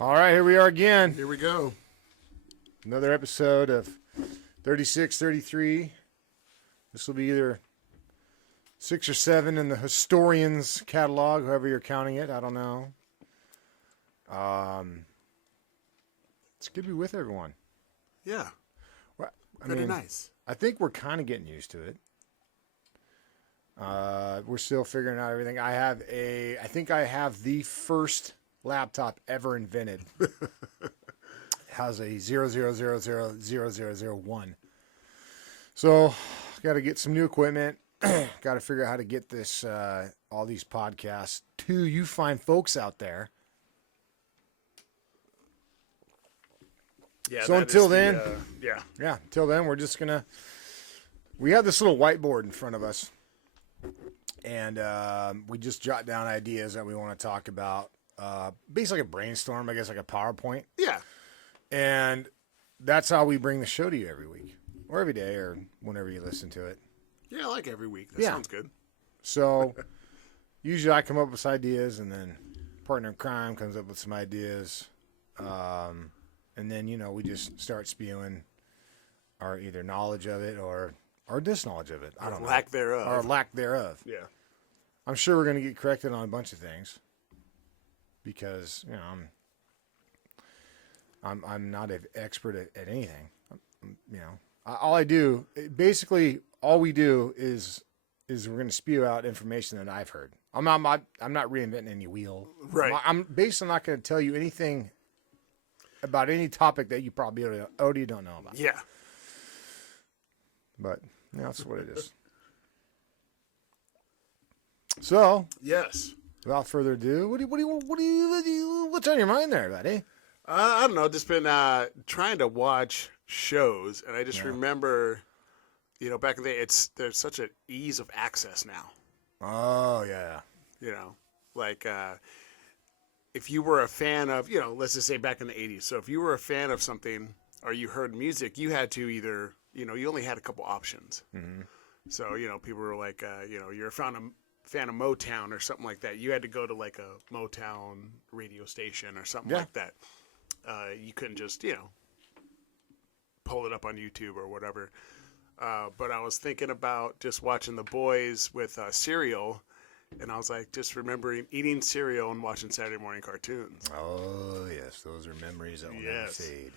All right, here we are again. Here we go. Another episode of 36, 33. This will be either 6 or 7 in the historian's catalog, however you're counting it. I don't know. It's good to be with everyone. Yeah. Well, Very nice. I think we're kind of getting used to it. We're still figuring out everything. I think I have the first laptop ever invented. It has a 0000001. So, got to get some new equipment. Got to figure out how to get this, all these podcasts to you fine folks out there. Yeah. So until then, until then, we're just gonna. We have this little whiteboard in front of us, and we just jot down ideas that we want to talk about. Basically, a brainstorm, I guess, like a PowerPoint. Yeah. And that's how we bring the show to you every week, or every day, or whenever you listen to it. Yeah, like every week. That sounds good. So usually I come up with ideas, and then partner in crime comes up with some ideas. And then, we just start spewing our either knowledge of it or our disknowledge of it. I don't know. Lack thereof. Or lack thereof. Yeah. I'm sure we're going to get corrected on a bunch of things because, I'm not an expert at anything. All I do, basically, all we do is we're going to spew out information that I've heard. I'm not reinventing any wheel. Right. I'm basically not going to tell you anything about any topic that you probably already don't know about. Yeah. But that's what it is. So, yes. Without further ado, what's on your mind there, buddy? I don't know. Just been trying to watch shows, and I just remember, back in the day, there's such an ease of access now. Oh yeah. If you were a fan of, let's just say back in the 80s. So if you were a fan of something or you heard music, you had to either, you only had a couple options. Mm-hmm. So, people were like, you're a fan of Motown or something like that. You had to go to like a Motown radio station or something like that. You couldn't just, pull it up on YouTube or whatever. But I was thinking about just watching The Boys with cereal. And I was like, just remembering eating cereal and watching Saturday morning cartoons. Oh, yes. Those are memories that will never fade.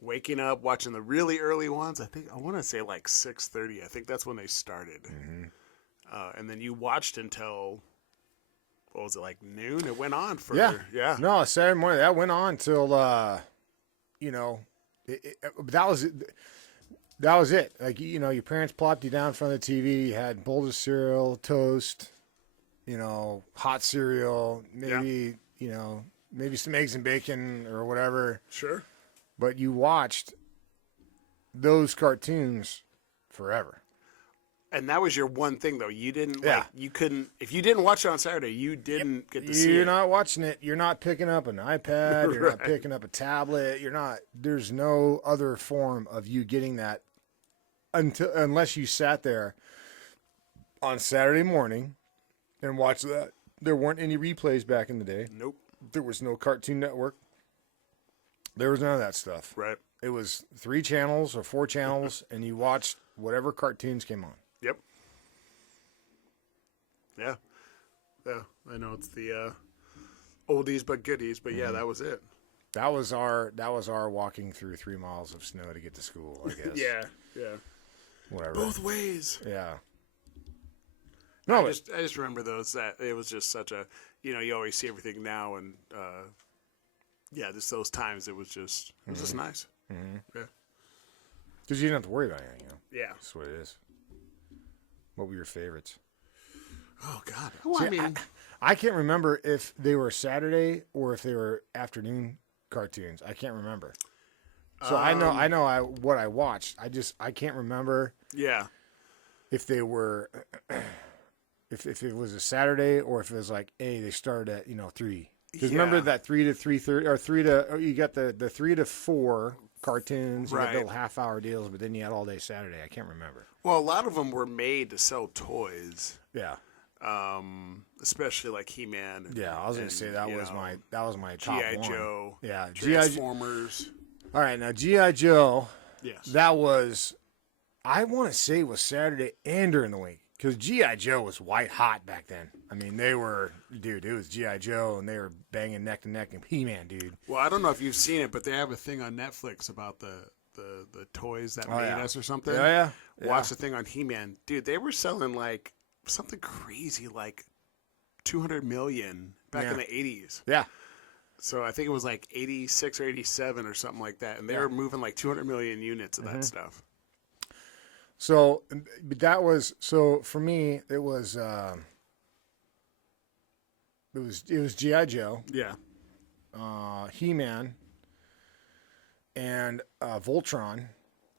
Waking up, watching the really early ones. I want to say like 6:30. I think that's when they started. Mm-hmm. And then you watched until, what was it, like noon? It went on for... Yeah. No, Saturday morning. That went on till, that was it. Like, your parents plopped you down in front of the TV. You had bowls of cereal, toast, hot cereal, maybe, maybe some eggs and bacon or whatever. Sure. But you watched those cartoons forever. And that was your one thing, though. You didn't, you couldn't, if you didn't watch it on Saturday, you didn't get to see it. You're not watching it. You're not picking up an iPad. You're not picking up a tablet. There's no other form of you getting that unless you sat there on Saturday morning and watched that. There weren't any replays back in the day. Nope. There was no Cartoon Network. There was none of that stuff. Right. It was 3 channels or 4 channels, and you watched whatever cartoons came on. Yep. Yeah. Yeah. I know it's the oldies but goodies, but yeah, that was it. That was our walking through 3 miles of snow to get to school, I guess. Yeah. Whatever. Both ways. Yeah. No, I just remember those, that it was just such a, you always see everything now, and just those times it was just nice. Mm-hmm. Yeah. Because you didn't have to worry about anything, Yeah. That's what it is. What were your favorites? Oh, God. Well, I can't remember if they were Saturday or if they were afternoon cartoons. I can't remember. So I know what I watched. I can't remember. Yeah. If they were, if it was a Saturday or if it was like, hey, they started at 3. Because remember that 3 to 3:30 or you got the 3 to 4 cartoons, you got little half-hour deals, but then you had all day Saturday. I can't remember. Well, a lot of them were made to sell toys. Yeah. Especially like He-Man. Yeah, I was gonna say that was my top G.I. one. Joe. Yeah, Transformers. All right, now G.I. Joe. Yes. That was, I want to say, it was Saturday and during the week because G.I. Joe was white hot back then. I mean, they were, dude. It was G.I. Joe, and they were banging neck to neck, and He-Man, dude. Well, I don't know if you've seen it, but they have a thing on Netflix about the toys that made us or something. Yeah. Watch the thing on He-Man, dude. They were selling like something crazy, like 200 million back in the 80s. Yeah. So I think it was like 86 or 87 or something like that, and they were moving like 200 million units of that stuff. So that was for me. It was G.I. Joe. Yeah. He-Man. And Voltron.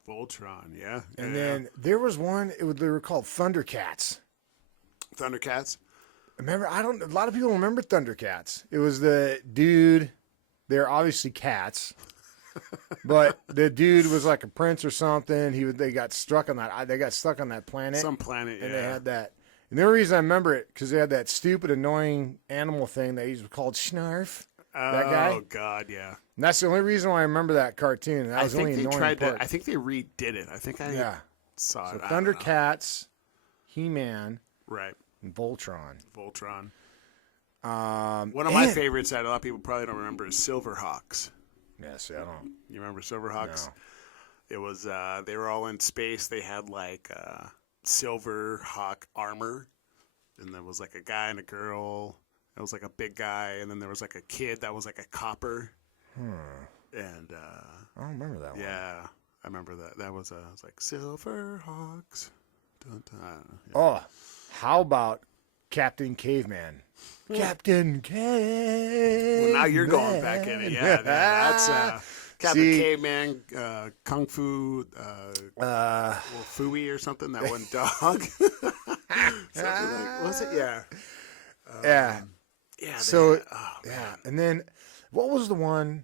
Voltron, yeah. And then there was one. They were called Thundercats. Thundercats. Remember? A lot of people remember Thundercats. It was the dude. They're obviously cats, but the dude was like a prince or something. They got stuck on that. They got stuck on that planet. Some planet, and they had that. And the only reason I remember it because they had that stupid, annoying animal thing that was called Snarf. That guy. Oh God, yeah. And that's the only reason why I remember that cartoon. That was the only annoying part. I think they redid it. I think I saw so it. Thundercats, He-Man, right, and Voltron. One of my favorites that a lot of people probably don't remember is Silverhawks. Yes, I don't. You remember Silverhawks? No. It was they were all in space. They had like Silverhawk armor, and there was like a guy and a girl. It was like a big guy, and then there was like a kid that was like a copper. And I don't remember that one. Yeah, I remember that. That was it was like Silverhawks. Dun, dun, I don't know. Yeah. Oh, how about Captain Caveman? Captain Caveman. Well, now you're going back in it. Yeah, that's Captain Caveman, Kung Fu, Fooey or something. That one dog. Something like, was it? Yeah. Yeah. Yeah. So, man. And then what was the one?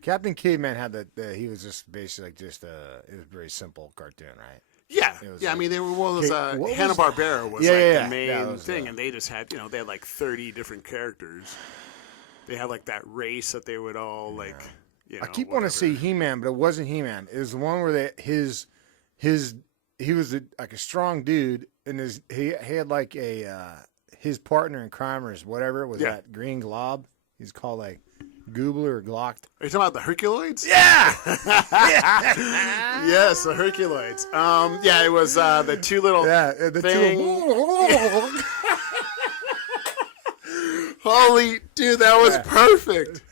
Captain Caveman had he was just basically it was a very simple cartoon, right? Yeah, I mean, they were Hanna-Barbera was the main thing, and they just had they had like 30 different characters. They had like that race that they would all like. I keep wanting to say He-Man, but it wasn't He-Man. It was the one where he was like a strong dude, and he had like his partner in crime or whatever was that green glob. He's called like Goobler or Glocked. Are you talking about the Herculoids? Yeah. Yes, the Herculoids. Yeah, it was the two little thing. Holy dude, that was perfect.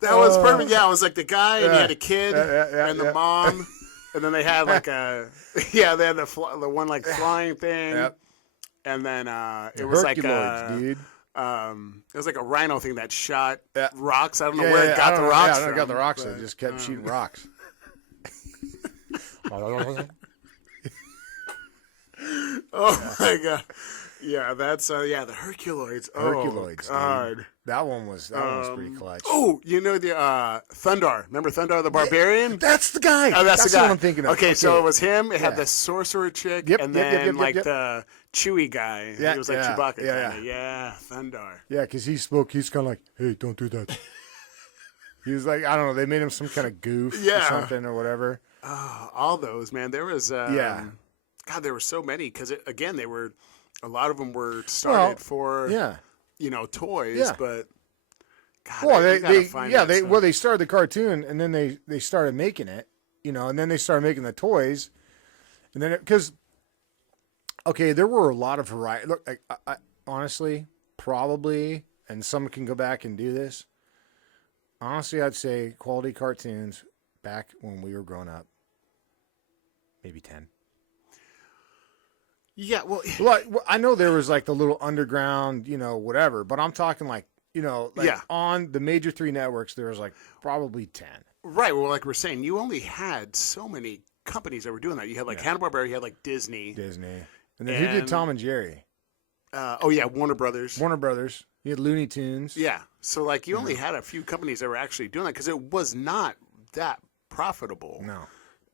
That was perfect. Yeah, it was like the guy and he had a kid and the mom, and then they had like they had the one like flying thing, and then it was like dude. It was like a rhino thing that shot rocks. I don't know where it got the rocks from. I got the rocks. It just kept shooting rocks. Oh my god! Yeah, that's the Herculoids. Herculoids, God. Dude. That one was pretty clutch. Oh, you know the Thundar. Remember Thundar the Barbarian? That's the guy. Oh, that's the guy. What I'm thinking of. Okay, so it was him. It had the sorcerer chick, and then the Chewy guy. He was like Chewbacca kind of. Yeah, Thundar. Yeah, because he spoke. He's kind of like, hey, don't do that. He was like, I don't know. They made him some kind of goof or something or whatever. Oh, all those, man. There was God, there were so many because again, they were a lot of them were started for toys, but God, they started the cartoon and then they started making it, and then they started making the toys, and then because there were a lot of variety. Look, I honestly probably, and someone can go back and do this. Honestly, I'd say quality cartoons back when we were growing up, maybe 10. Yeah, well, I know there was like the little underground, whatever, but I'm talking like, on the major 3 networks, there was like probably 10. Right. Well, like we're saying, you only had so many companies that were doing that. You had like Hanna-Barbera, you had like Disney. And then who did Tom and Jerry? Warner Brothers. You had Looney Tunes. Yeah. So like you only had a few companies that were actually doing that because it was not that profitable. No.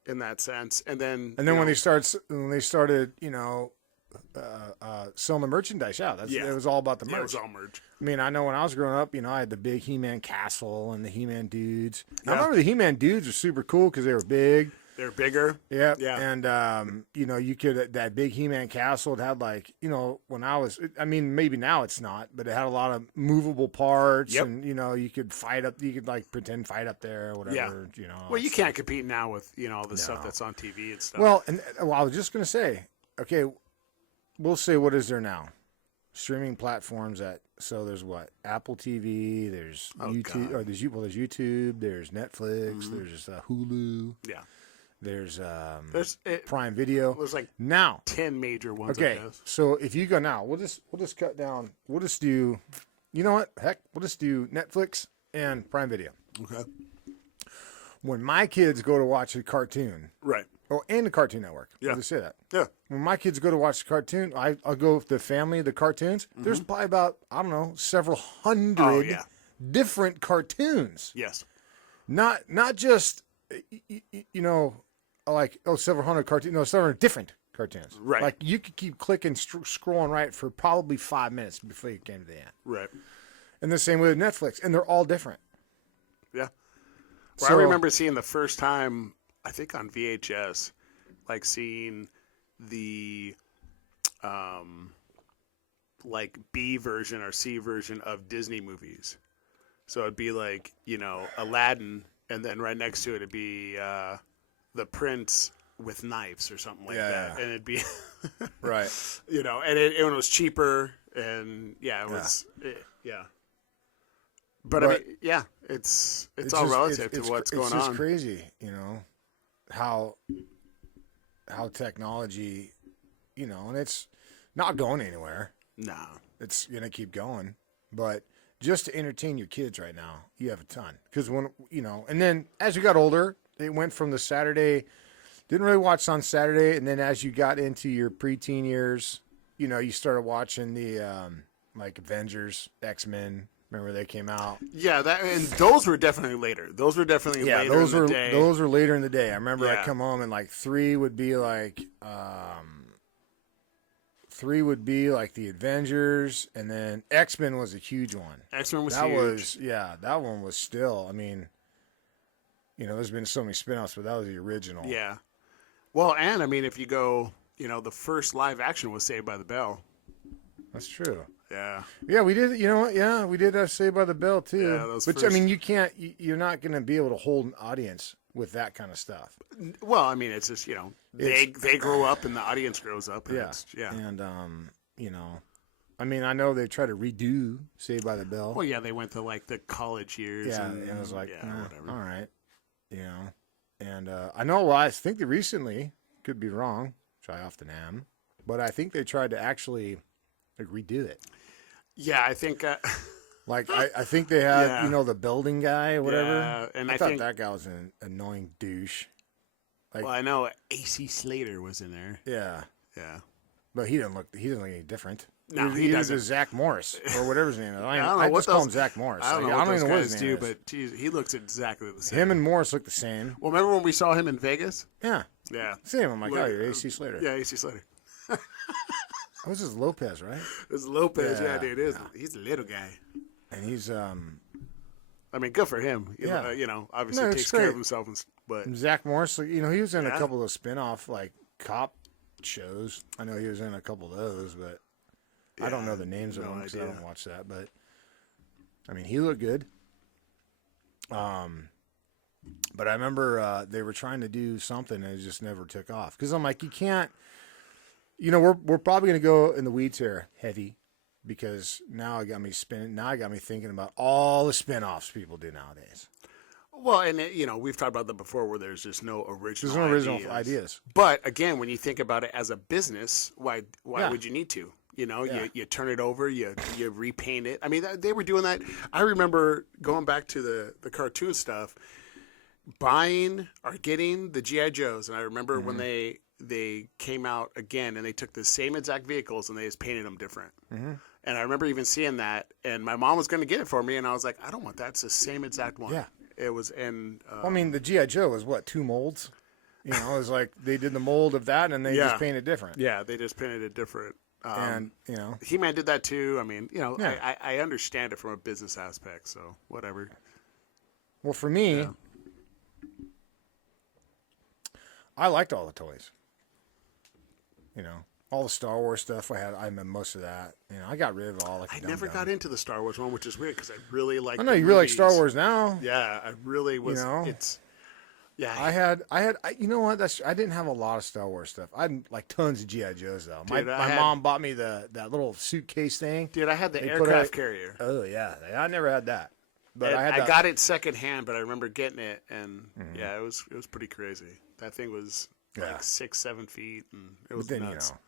in that sense. And then when they started, selling the merchandise, it was all about the merch. Yeah, it was all merch. I mean, I know when I was growing up, I had the big He-Man castle and the He-Man dudes. Yeah. I remember the He-Man dudes were super cool because they were big. They're bigger. Yeah. And, you could, that big He-Man castle, it had when I was, maybe now it's not, but it had a lot of movable parts. Yep. And, you could pretend fight up there or whatever, Well, you can't compete now with, all the stuff that's on TV and stuff. Well, I was just going to say, okay, we'll say what is there now? Streaming platforms so there's what? Apple TV, there's YouTube, or there's YouTube, there's Netflix, there's Hulu. Yeah. There's Prime Video. There's now 10 major ones. Okay, so if you go now, we'll just cut down. We'll just do, you know what? Heck, we'll just do Netflix and Prime Video. Okay. When my kids go to watch a cartoon, right? Oh, and the Cartoon Network. Yeah. I'll just say that. Yeah. When my kids go to watch the cartoon, I'll go with the family, the cartoons. Mm-hmm. There's probably about, I don't know, several hundred different cartoons. Yes. Not just, several hundred cartoons. No, several different cartoons. Right. Like you could keep clicking, scrolling right for probably 5 minutes before you came to the end. Right. And the same with Netflix. And they're all different. Yeah. Well, I remember seeing the first time, I think on VHS, seeing the B version or C version of Disney movies. So it'd be Aladdin, and then right next to it'd be the Prince with knives or something like that. Yeah. And it'd be right. And it was cheaper, and it was But it's all relative to what's going on. It's just crazy, how technology, and it's not going anywhere. No. It's going to keep going. But just to entertain your kids right now, you have a ton. Because and then as you got older, it went from the Saturday, didn't really watch on Saturday, and then as you got into your preteen years, you started watching the Avengers, X-Men. Remember they came out? Yeah, and those were definitely later. Those were definitely later in the day. Those were later in the day. I remember I'd come home and 3 would be the Avengers, and then X-Men was a huge one. X-Men was huge. That one was still, there's been so many spin-offs, but that was the original. Yeah. Well, and if you go, the first live action was Saved by the Bell. That's true. Yeah. Yeah, we did. You know what? Yeah, we did have Saved by the Bell too. Yeah, those Which you can't. You're not going to be able to hold an audience with that kind of stuff. Well, it's just they grow up and the audience grows up. And And I know they try to redo Saved by the Bell. Well, yeah, they went to the college years. Yeah, and it was whatever. All right. And I know. Well, I think they recently, could be wrong, which I often am, but I think they tried to actually redo it. Yeah, I think. I think they had the building guy or whatever. Yeah, and I thought that guy was an annoying douche. Well, I know AC Slater was in there. Yeah. Yeah. But he doesn't look any different. No, he doesn't. Zach Morris or whatever his name is. I don't know what just call him Zach Morris. I don't know what those guys do, but geez, he looks exactly the same. Him and Morris look the same. Well, remember when we saw him in Vegas? Yeah. Yeah. Same. I'm like, you're AC Slater. Yeah, AC Slater. That was his Lopez, right? It was Lopez, dude. He's a little guy. And he's good for him. Obviously takes care of himself. But Zach Morris, he was in a couple of spin-off cop shows. I know he was in a couple of those, but I don't know the names of them because I don't watch that. But he looked good. But I remember they were trying to do something and it just never took off. Because I'm like, you can't. We're probably going to go in the weeds here heavy because now it got me spinning. Now it got me thinking about all the spin-offs people do nowadays. Well, and we've talked about that before where there's just no original ideas. But again, when you think about it as a business, why would you need to? You turn it over, you repaint it. They were doing that. I remember going back to the cartoon stuff, buying or getting the G.I. Joes. And I remember when they came out again and they took the same exact vehicles and they just painted them different. Mm-hmm. And I remember even seeing that, and my mom was going to get it for me, and I was like, I don't want that. It's the same exact one. Yeah. It was in... the G.I. Joe was what, 2 molds? You know, it was like they did the mold of that and they just painted different. Yeah, they just painted it different. And, you know. He-Man did that too. I mean, you know, I understand it from a business aspect, so whatever. Well, for me, I liked all the toys. You know, all the Star Wars stuff I had most of that. You know, I got rid of all. Like, I never got into the Star Wars one, which is weird because I really like. I know you really like Star Wars now. Yeah, I really was. You know, it's. Yeah, you know what? I didn't have a lot of Star Wars stuff. I had like tons of GI Joes though. Dude, my mom bought me that little suitcase thing. Dude, I had the aircraft carrier. Oh yeah, I never had that. But I got it secondhand, but I remember getting it, and it was pretty crazy. That thing was like 6-7 feet, and it was nuts. You know,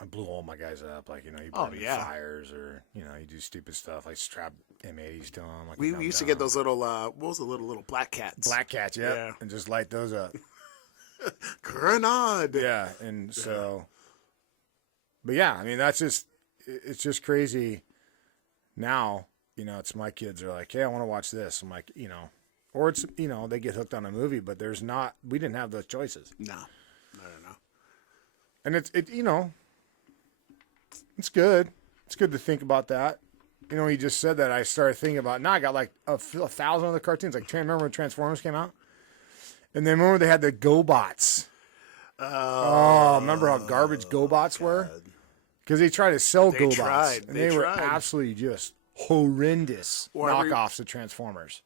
I blew all my guys up, like, you know, you put them in fires, or, you know, you do stupid stuff like strap M80s to them. Like we used to get those little what was the little black cats? Black cats, yeah, and just light those up. Grenade. Yeah, and so, but yeah, I mean, it's just crazy. Now, you know, it's my kids are like, hey, I want to watch this. I'm like, you know, or it's, you know, they get hooked on a movie, but we didn't have those choices. No. And you know, it's good. It's good to think about that. You know, he just said that. I started thinking about, now I got like a 1,000 other cartoons. Like, remember when Transformers came out? And then remember they had the GoBots. Oh, remember how garbage GoBots were? Because they tried to sell GoBots. And they were absolutely just horrendous knockoffs of Transformers.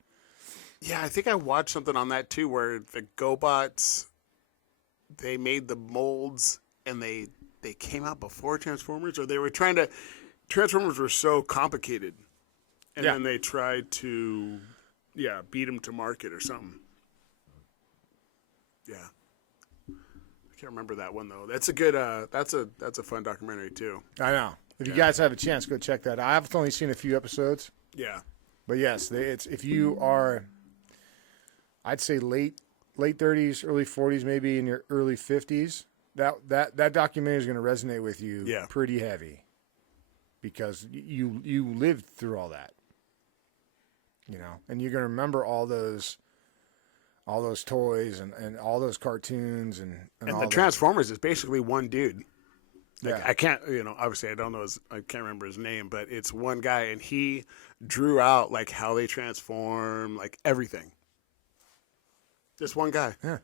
Yeah, I think I watched something on that too, where the GoBots, they made the molds and they came out before Transformers, or they were trying to. Transformers were so complicated, and then they tried to, beat them to market or something. Yeah, I can't remember that one though. That's a good. That's a fun documentary too. I know. If you guys have a chance, go check that out. I've only seen a few episodes. Yeah, but yes, it's if you are, I'd say late 30s, early 40s, maybe in your early 50s. That documentary is going to resonate with you pretty heavy, because you lived through all that, you know, and you're going to remember all those toys and all those cartoons and all the Transformers is basically one dude. Like, Yeah. I can't, you know, obviously I can't remember his name, but it's one guy, and he drew out like how they transform, like everything. Just one guy. Yeah.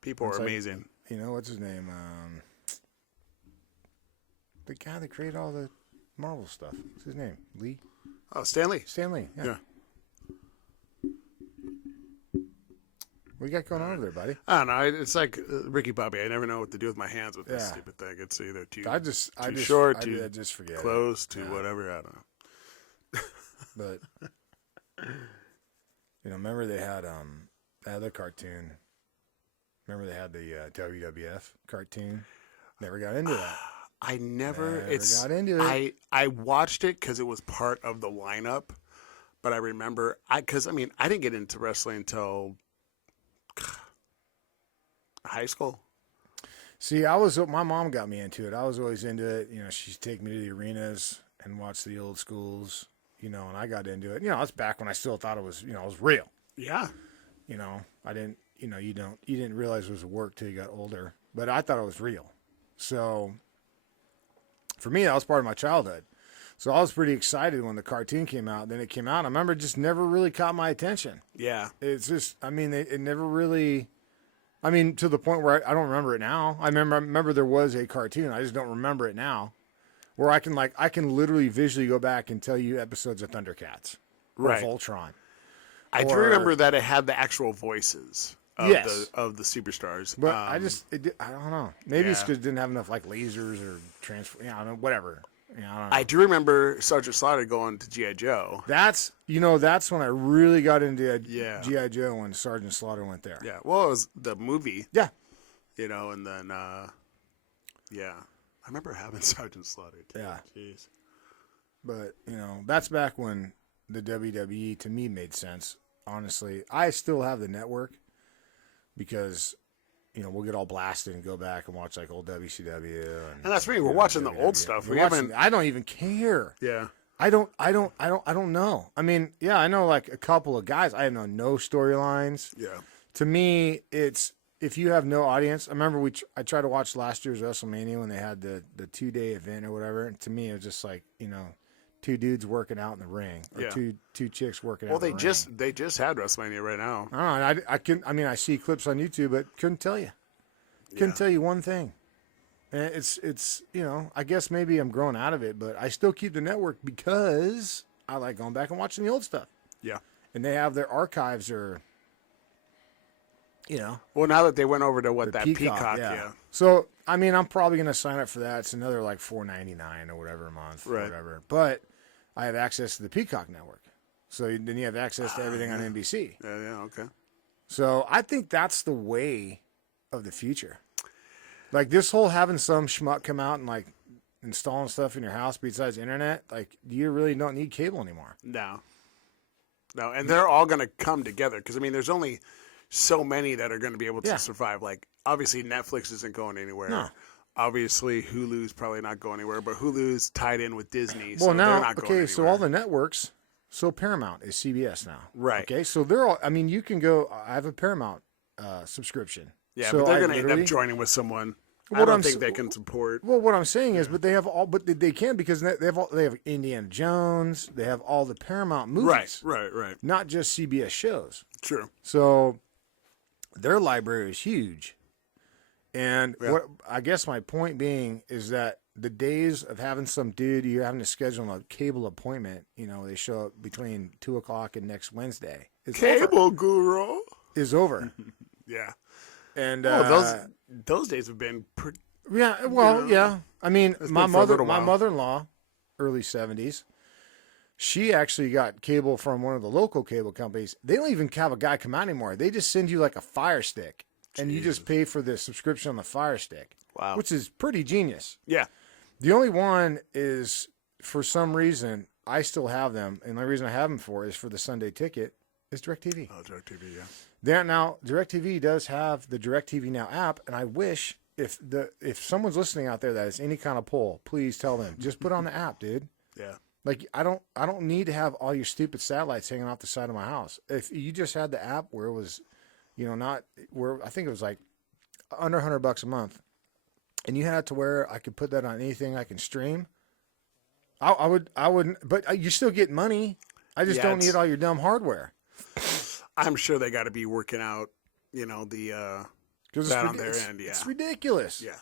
People are amazing. You know, what's his name? The guy that created all the Marvel stuff. What's his name? Lee? Oh, Stan Lee. Stan Lee, yeah. What you got going on over there, buddy? I don't know. It's like Ricky Bobby. I never know what to do with my hands with this stupid thing. It's either too short, too just forget close, too whatever. I don't know. But, you know, remember they had the cartoon. Remember they had the WWF cartoon? Never got into that. I never got into it. I watched it because it was part of the lineup, but I remember I didn't get into wrestling until high school. See, my mom got me into it. I was always into it. You know, she'd take me to the arenas and watch the old schools, you know, and I got into it. You know, that's back when I still thought it was, you know, it was real. Yeah. You know, I didn't, you know, you didn't realize it was work till you got older, but I thought it was real. So for me, that was part of my childhood. So I was pretty excited when the cartoon came out. Then it came out. I remember it just never really caught my attention. Yeah. It's just, I mean, it never really, I mean, to the point where I don't remember it now. I remember there was a cartoon. I just don't remember it now. Where I can literally visually go back and tell you episodes of Thundercats or Voltron. I do remember that it had the actual voices of the superstars. But I don't know. Maybe it's because it didn't have enough like lasers or I don't know, whatever. I don't know. I do remember Sergeant Slaughter going to G.I. Joe. That's when I really got into G.I. Joe, when Sergeant Slaughter went there. Yeah. Well, it was the movie. Yeah. You know, and then, I remember having Sergeant Slaughter too. Yeah. Jeez. But, you know, that's back when the WWE to me made sense. Honestly, I still have the network because, you know, we'll get all blasted and go back and watch like old WCW. And that's me. We're watching the old stuff. I don't even care. Yeah. I don't know. I mean, yeah, I know like a couple of guys. I know no storylines. Yeah. To me, it's if you have no audience. I remember I tried to watch last year's WrestleMania when they had the 2-day event or whatever. And to me, it was just like, two dudes working out in the ring, or two chicks working out. Well, in the ring. they just had WrestleMania right now. I don't know. I see clips on YouTube, but couldn't tell you. Couldn't tell you one thing. And it's I guess maybe I'm growing out of it, but I still keep the network because I like going back and watching the old stuff. Yeah. And they have their archives or Well, now that they went over to the Peacock, yeah. So, I'm probably going to sign up for that. It's another like $4.99 or whatever a month, or whatever. But I have access to the Peacock network. So then you have access to everything on NBC. Yeah, okay. So I think that's the way of the future. Like this whole having some schmuck come out and like installing stuff in your house besides internet, like you really don't need cable anymore. No, and they're all going to come together because, there's only so many that are going to be able to survive. Like, obviously, Netflix isn't going anywhere. No. Obviously, Hulu's probably not going anywhere, but Hulu's tied in with Disney, well, so now, they're not going anywhere. So all the networks, so Paramount is CBS now. Right. Okay, so they're all, you can go, I have a Paramount subscription. Yeah, so but they're going to end up joining with someone. I don't think they can support. Well, what I'm saying is, but they can because they have Indiana Jones, they have all the Paramount movies. Right. Not just CBS shows. True. So their library is huge. And what I guess my point being is that the days of having some dude you're having to schedule a cable appointment, they show up between 2:00 and next Wednesday. Cable guru is over. Yeah. And those days have been pretty. Yeah, well, yeah. My mother-in-law, early 70s, she actually got cable from one of the local cable companies. They don't even have a guy come out anymore. They just send you like a Fire Stick, and you just pay for the subscription on the Fire Stick. Wow. Which is pretty genius. Yeah. The only one is, for some reason, I still have them, and the reason I have them is for the Sunday ticket, is DirecTV. Oh, DirecTV, yeah. Now, DirecTV does have the DirecTV Now app, and I wish if someone's listening out there that has any kind of pull, please tell them. Just put on the app, dude. Yeah. Like I don't need to have all your stupid satellites hanging off the side of my house. If you just had the app where it was, not where I think it was like under $100 a month, and you had it to where I could put that on anything I can stream. I wouldn't, but you still get money. I just don't need all your dumb hardware. I'm sure they got to be working out, the that on their end. Yeah, it's ridiculous. Yeah,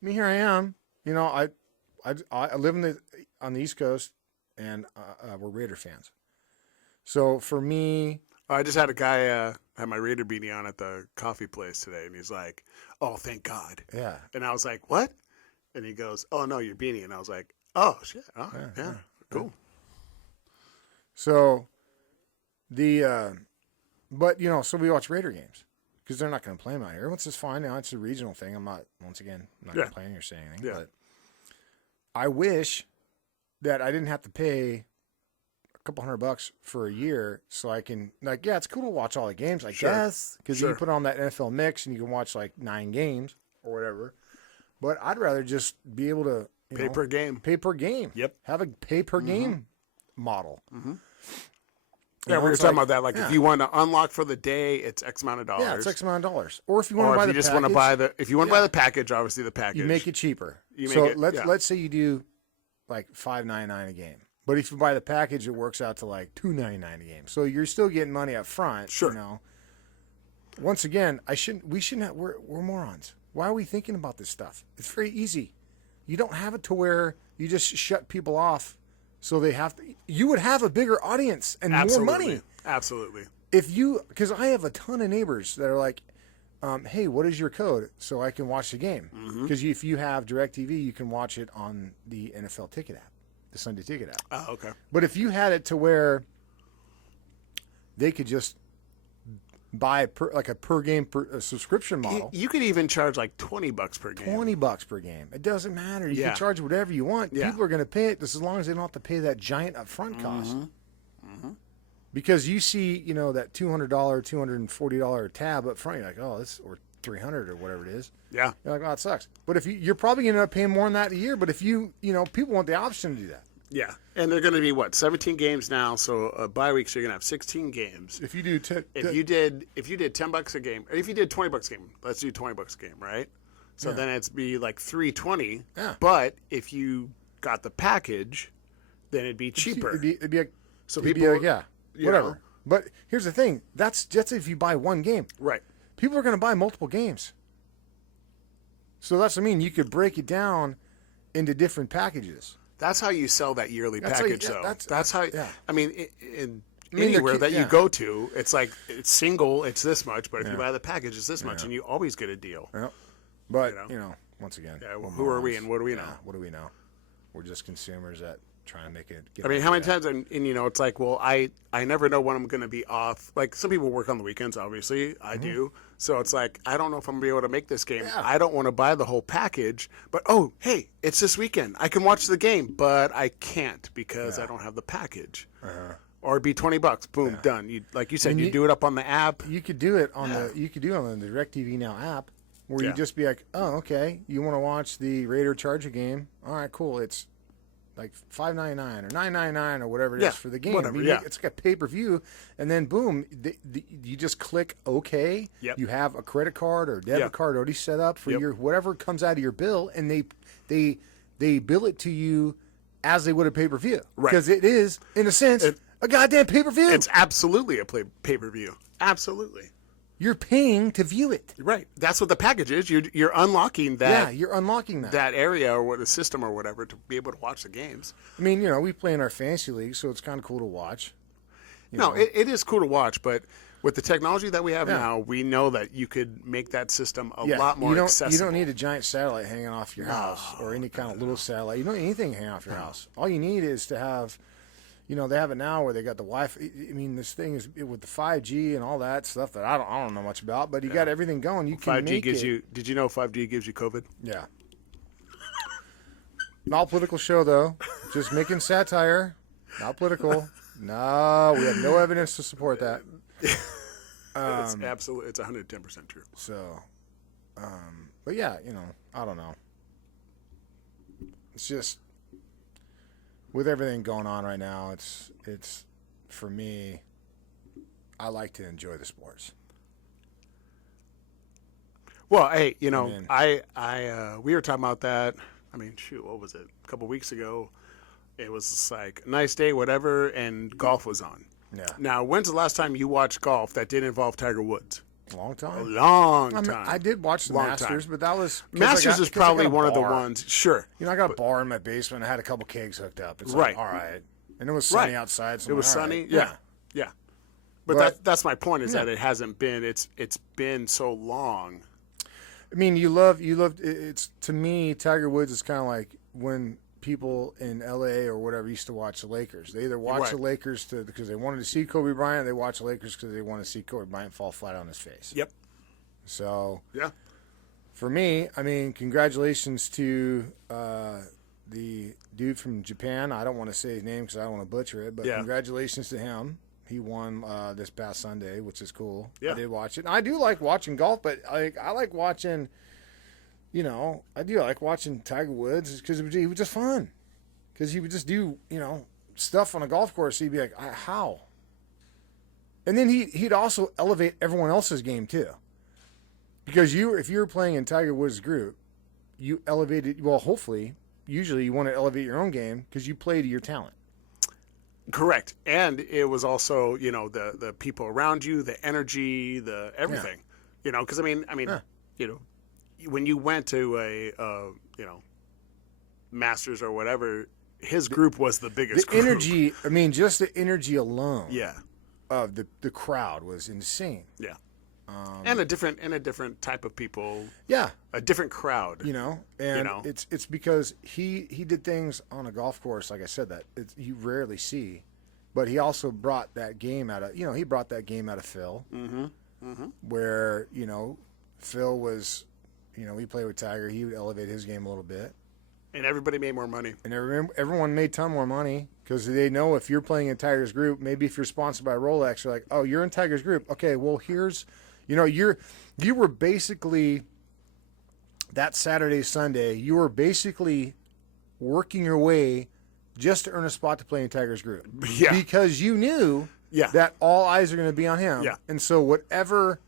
here I am. I live on the East Coast, and we're Raider fans. So for me, I just had a guy had my Raider beanie on at the coffee place today, and he's like, "Oh, thank God." Yeah. And I was like, "What?" And he goes, "Oh no, your beanie." And I was like, "Oh shit, oh, yeah, cool." So but so we watch Raider games because they're not going to play them out here. It's just fine. It's a regional thing. I'm not complaining or saying anything. Yeah. But I wish that I didn't have to pay a couple $100 for a year so I can it's cool to watch all the games, I guess, because you can put on that NFL mix and you can watch like 9 games or whatever. But I'd rather just be able to pay per game. Pay per game. Yep. Have a pay per game model. Mm-hmm. Yeah, we were talking about that. Like, if you want to unlock for the day, it's X amount of dollars. Yeah, it's X amount of dollars. Or if you want to buy the package. If you want to buy the package, obviously the package. You make it cheaper. Let's say you do like $5.99 a game. But if you buy the package, it works out to like $2.99 a game. So you're still getting money up front. Sure. Once again, we're morons. Why are we thinking about this stuff? It's very easy. You don't have it to where you just shut people off. So they have to. You would have a bigger audience and more money. Absolutely. Because I have a ton of neighbors that are like, "Hey, what is your code so I can watch the game?" Because if you have DirecTV, you can watch it on the NFL Ticket app, the Sunday Ticket app. Oh, okay. But if you had it to where they could just buy a per game subscription model. You could even charge like $20 per game. $20 per game. It doesn't matter. You can charge whatever you want. Yeah. People are going to pay it just as long as they don't have to pay that giant upfront cost. Because you see, that $200, $240 tab up front, you're like, oh, or $300 or whatever it is. Yeah. You're like, oh, it sucks. But if you're probably going to end up paying more than that a year. But if people want the option to do that. Yeah, and they're going to be 17 games now. So bye weeks, you're going to have 16 games. If you do, If you did $10 a game, or if you did $20 a game, let's do $20 a game, right? So then it's be like $320. Yeah. But if you got the package, then it'd be cheaper. It'd be like, So it'd be people- like, yeah, you whatever. know. But here's the thing: that's just if you buy one game. Right. People are going to buy multiple games. So that's what I mean. You could break it down into different packages. That's how you sell that yearly That's how you- package, yeah, though. that's- how. yeah. I mean, mean, anywhere they're- that you yeah. go to, it's like it's single, it's this much. But if you Yeah. buy the package, it's this much, and you always get a deal. Yeah. But You know? you know, once again, Yeah, we're who are we morons. and what do we Yeah, know? What do we know? We're just consumers that try to make it. Get I mean, out how many there. times, and you know, it's like, well, I never know when I'm going to be off. Like, some people work on the weekends, obviously. I do. So it's like, I don't know if I'm going to be able to make this game. Yeah. I don't want to buy the whole package. But, oh, hey, it's this weekend. I can watch the game, but I can't because I don't have the package. Or it'd be $20. Boom, done. You, like you said, And you you- do it up on the app. You could do it on the DirecTV Now app, where you Yeah. just be like, oh, okay, you want to watch the Raider Charger game? All right, cool. It's like $5.99 or $9.99 or whatever it Yeah, is for the game. whatever, yeah. It's like a pay per view, and then boom, you just click OK. Yep. You have a credit card or debit Yeah. card already set up for Yep. your whatever comes out of your bill, and they bill it to you as they would a pay per view, Right. because it is in a sense a goddamn pay per view. It's absolutely a pay-per-view. Absolutely. You're paying to view it. Right. That's what the package is. You're unlocking Yeah, that you're unlocking that. that area or what the system or whatever to be able to watch the games. I mean, you know, we play in our fantasy league, so it's kind of cool to watch. No, it is cool to watch, but with the technology that we have Yeah. now, we know that you could make that system a Yeah, lot more you don't, accessible. You don't need a giant satellite hanging off your house or any kind of little satellite. You don't need anything hanging off your house. All you need is to have, you know, they have it now where they got the Wi-Fi. I mean, this thing is with the 5G and all that stuff that I don't know much about, but you got everything going. You can 5G make gives it. you. Did you know 5G gives you COVID? Yeah. Not political show though. Just making satire. Not political. No, we have no evidence to support that. It's absolutely. It's 110% true. So, but yeah, you know, I don't know. It's just with everything going on right now. It's for me. I like to enjoy the sports. Well, hey, you know, mean- we were talking about that. I mean, shoot, what was it? A couple weeks ago, it was just like a nice day, whatever, and golf was on. Yeah, Now, when's the last time you watched golf that didn't involve Tiger Woods? long A time. long I, mean, time. I did watch the Long Masters, time. but that was 'cause Masters I got- is 'cause I got probably a one of the bar. ones. Sure. You know, I got a bar in my basement. I had a couple kegs hooked up. It's Right. like, all right, and it was sunny Right. outside. So It I'm was like, all sunny. right. Yeah. Yeah. But But- that's my point is Yeah. that it hasn't been. It's been so long. I mean, you love. It's to me, Tiger Woods is kind of like when people in LA or whatever used to watch the Lakers. They either watch Right. the Lakers because they wanted to see Kobe Bryant, or they watch the Lakers because they want to see Kobe Bryant fall flat on his face. Yep. So Yeah. for me, I mean, congratulations to the dude from Japan. I don't want to say his name because I don't want to butcher it, but Yeah. congratulations to him. He won this past Sunday, which is cool. Yeah. I did watch it. And I do like watching golf, but I like watching, you know, I do like watching Tiger Woods because he was just fun. Because he would just do, you know, stuff on a golf course. He'd be like, how? And then he'd also elevate everyone else's game too. Because if you were playing in Tiger Woods' group, you elevated, well, hopefully, usually you want to elevate your own game because you play to your talent. Correct. And it was also, you know, the people around you, the energy, the everything. You know, because I mean, Yeah. you know, when you went to a you know, Masters or whatever, his group was the biggest The group. energy, I mean, just the energy alone Yeah. of the crowd was insane. Yeah. And a different type of people, Yeah, a different crowd. you know, and know. it's because he did things on a golf course, like I said, that you rarely see, but he also brought that game out of, you know, he brought that game out of Phil, where, you know, Phil was, you know, he played with Tiger, he would elevate his game a little bit, And everybody made more money. and everyone made a ton more money because they know if you're playing in Tiger's group, maybe if you're sponsored by Rolex, you're like, oh, you're in Tiger's group, okay, well, here's, you know, you were basically that Saturday, Sunday, you were basically working your way just to earn a spot to play in Tiger's group. Yeah. Because you knew Yeah. that all eyes are going to be on him. Yeah. And so whatever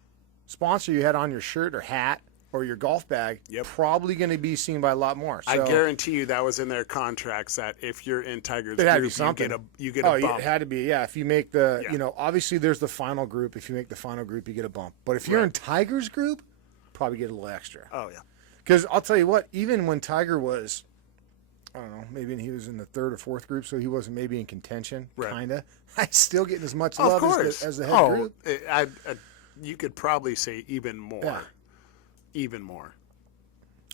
sponsor you had on your shirt or hat or your golf bag, probably going to be seen by a lot more. So, I guarantee you that was in their contracts that if you're in Tiger's it had to be group, something. you get a bump. It had to be, yeah. If you make the, obviously there's the final group. If you make the final group, you get a bump. But if you're in Tiger's group, probably get a little extra. Oh, yeah. Because I'll tell you what, even when Tiger was, I don't know, maybe he was in the third or fourth group, so he wasn't maybe in contention, kind of. I still getting as much love as the head group. You could probably say even more. Yeah. Even more.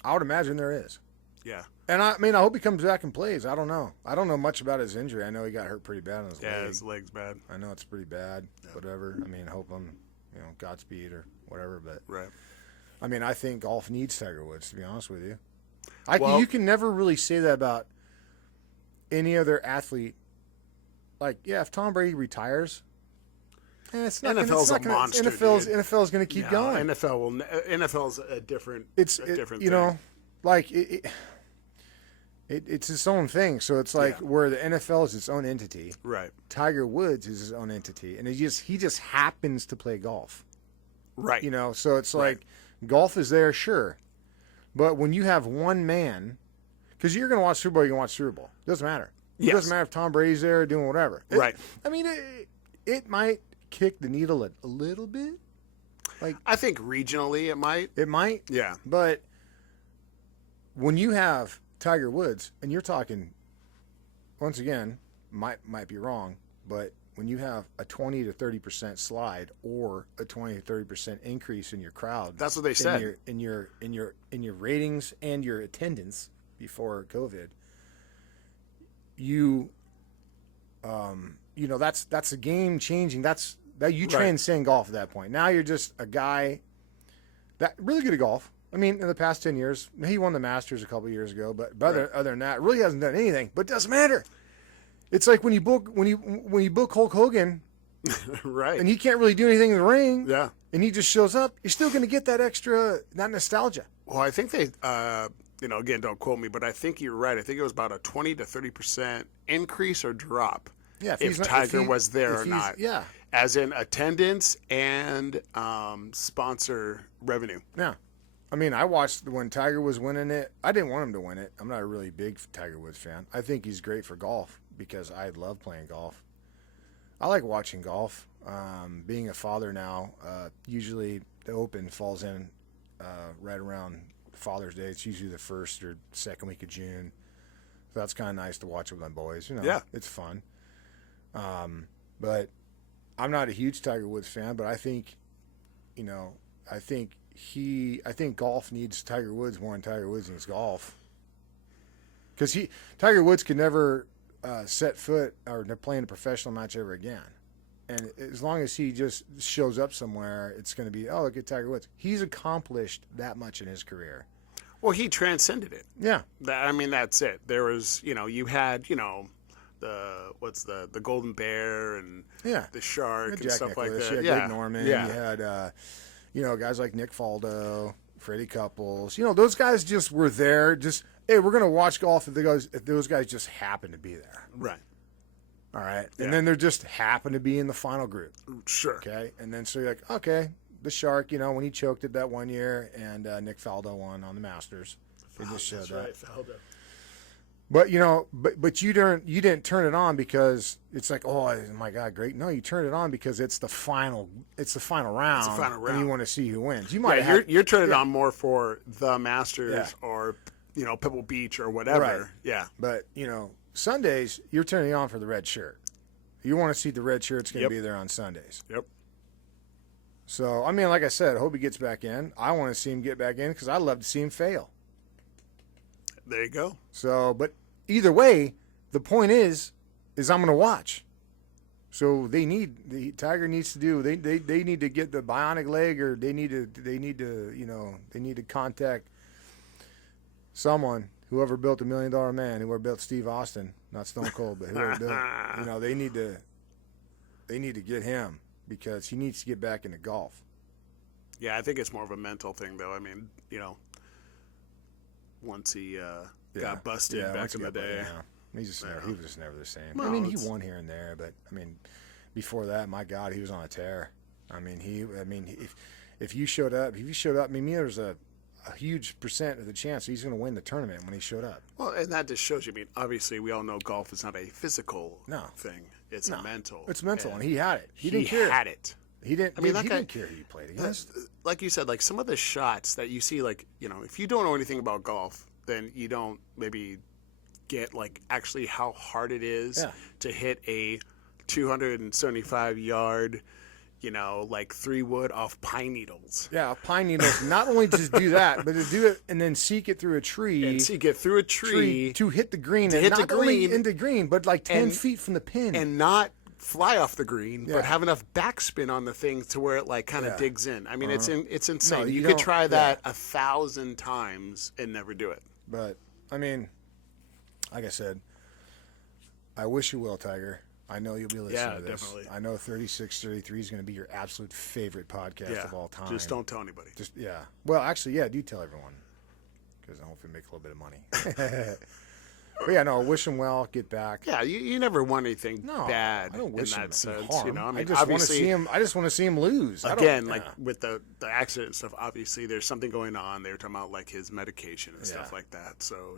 I would imagine there is. Yeah. And I mean, I hope he comes back and plays. I don't know. I don't know much about his injury. I know he got hurt pretty bad on his leg. Yeah, his leg's bad. I know it's pretty bad. Yeah. Whatever. I mean, hope him, Godspeed or whatever. But I mean, I think golf needs Tiger Woods, to be honest with you. You can never really say that about any other athlete. Like, if Tom Brady retires, it's not NFL's a monster. NFL's going to keep going. NFL's a different. It's different. It's its own thing. So it's like where the NFL is its own entity. Right. Tiger Woods is his own entity, and he just happens to play golf. Right. So it's like golf is there, sure, but when you have one man, because you're going to watch Super Bowl, you can watch Super Bowl. It doesn't matter. It doesn't matter if Tom Brady's there doing whatever. I mean, it might kick the needle a little bit. Like, I think regionally it might. It might. Yeah. But when you have Tiger Woods, and you're talking, once again, might be wrong, but when you have a 20 to 30% slide or a 20 to 30% increase in your crowd, that's what they said in your ratings and your attendance before COVID, that's a game changing. That you transcend golf at that point. Now you're just a guy that really good at golf. I mean, in the past 10 years, he won the Masters a couple years ago, but other than that, really hasn't done anything. But it doesn't matter. It's like when you book Hulk Hogan, right? And he can't really do anything in the ring, yeah. And he just shows up. You're still going to get that extra, that nostalgia. Well, I think they, again, don't quote me, but I think you're right. I think it was about a 20 to 30% increase or drop. Yeah, if Tiger was there or not. Yeah. As in attendance and sponsor revenue. Yeah. I mean, I watched when Tiger was winning it. I didn't want him to win it. I'm not a really big Tiger Woods fan. I think he's great for golf because I love playing golf. I like watching golf. Being a father now, usually the Open falls in right around Father's Day. It's usually the first or second week of June. So that's kind of nice to watch with my boys. It's fun. But I'm not a huge Tiger Woods fan, but I think golf needs Tiger Woods more than Tiger Woods needs golf. Because Tiger Woods could never set foot or play in a professional match ever again. And as long as he just shows up somewhere, it's going to be, oh, look at Tiger Woods. He's accomplished that much in his career. Well, he transcended it. Yeah. That's it. There was, you had, the golden bear and the shark and stuff Nicklaus, like that. You had Greg Norman. You had, guys like Nick Faldo, Freddie Couples. Those guys just were there. Just, hey, we're going to watch golf if those guys just happen to be there. Right. All right. And then they just happen to be in the final group. Sure. Okay. And then so you're like, okay, the shark, when he choked it that one year and Nick Faldo won on the Masters. It just showed that. Right, Faldo. But but you didn't turn it on because it's like, oh my God, great. No, you turned it on because it's the final round. It's the final round. And you want to see who wins. You're turning it on more for the Masters or Pebble Beach or whatever. Right. Yeah. But Sundays you're turning on for the red shirt. You want to see the red shirt's going to be there on Sundays. Yep. So I mean, like I said, I hope he gets back in. I want to see him get back in because I'd love to see him fail. There you go. So, but either way, the point is I'm going to watch. So Tiger needs to do. They need to get the bionic leg, or they need to contact someone, whoever built $1 Million Man, whoever built Steve Austin, not Stone Cold, but whoever built. They need to get him because he needs to get back into golf. Yeah, I think it's more of a mental thing, though. I mean, once he got busted back in the day. He was just never the same. Well, I mean, he won here and there, but I mean, before that, my God, he was on a tear. I mean, if you showed up, I mean, there's a huge percent of the chance he's going to win the tournament when he showed up. Well, and that just shows you. I mean, obviously, we all know golf is not a physical thing; it's a mental. It's mental, and he had it. He didn't care. had it. He didn't. I mean, he didn't care who you played against. Like you said, like some of the shots that you see, like if you don't know anything about golf, then you don't maybe get like actually how hard it is to hit a 275-yard. Like 3-wood off pine needles. Yeah, pine needles. Not only to do that, but to do it and then seek it through a tree. To hit the green. Only into green, but like 10 feet from the pin. And not fly off the green, but have enough backspin on the thing to where it like kind of digs in. I mean, it's insane. No, you could try that 1,000 times and never do it. But, I mean, like I said, I wish you will, Tiger. I know you'll be listening to this. Definitely. I know 3633 is going to be your absolute favorite podcast of all time. Just don't tell anybody. Well, actually, do tell everyone. Because I hope we make a little bit of money. But yeah, no, wish him well. Get back. Yeah, you never want anything bad I don't wish in him that sense. harm. I mean, I just want to see him. I just want to see him lose. Again, like with the accident and stuff. Obviously, there's something going on. They were talking about like his medication and stuff like that. So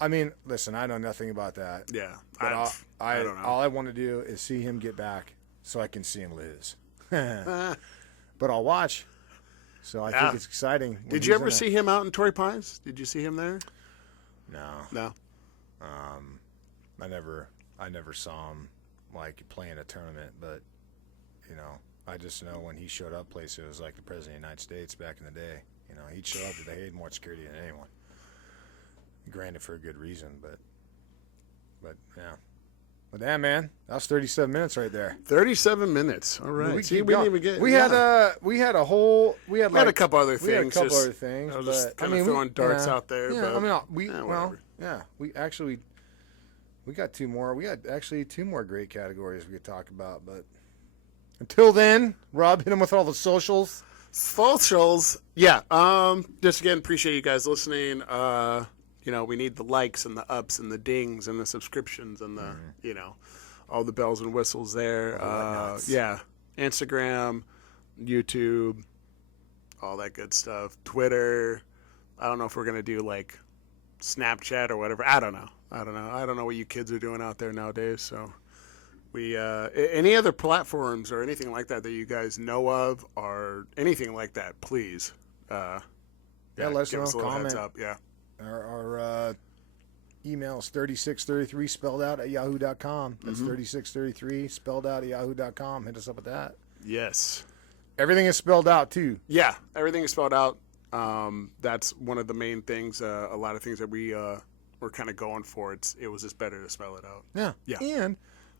I mean, listen, I know nothing about that. Yeah, but I don't know. All I want to do is see him get back, so I can see him lose. But I'll watch. So I think it's exciting. Did you ever see him out in Torrey Pines? Did you see him there? No. I never saw him like playing a tournament, but I just know when he showed up places, it was like the President of the United States back in the day. He'd show up, they had more security than anyone. Granted, for a good reason, but yeah. But yeah, man, that was 37 minutes right there. 37 minutes. All right. We didn't even get. We had a a couple other things. We had a couple other things. I was just kind of throwing darts out there. Yeah, but, we got two more. We got actually two more great categories we could talk about. But until then, Rob, hit him with all the socials. Yeah. Just again, appreciate you guys listening. We need the likes and the ups and the dings and the subscriptions and the, all the bells and whistles there. Instagram, YouTube, all that good stuff. Twitter. I don't know if we're going to do like Snapchat or whatever. I don't know. I don't know what you kids are doing out there nowadays. So we, any other platforms or anything like that you guys know of or anything like that, please. Let us know. Us a little comment. Heads up. Yeah. Our email is 3633 spelled out at yahoo.com. That's 3633 spelled out at yahoo.com. Hit us up with that. Yes. Everything is spelled out, too. Yeah, everything is spelled out. That's one of the main things, a lot of things that we were kind of going for. It was just better to spell it out. Yeah. And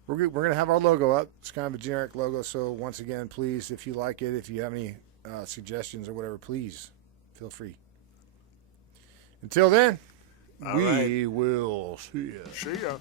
we're going to have our logo up. It's kind of a generic logo. So, once again, please, if you like it, if you have any suggestions or whatever, please feel free. Until then, we will see ya. See ya.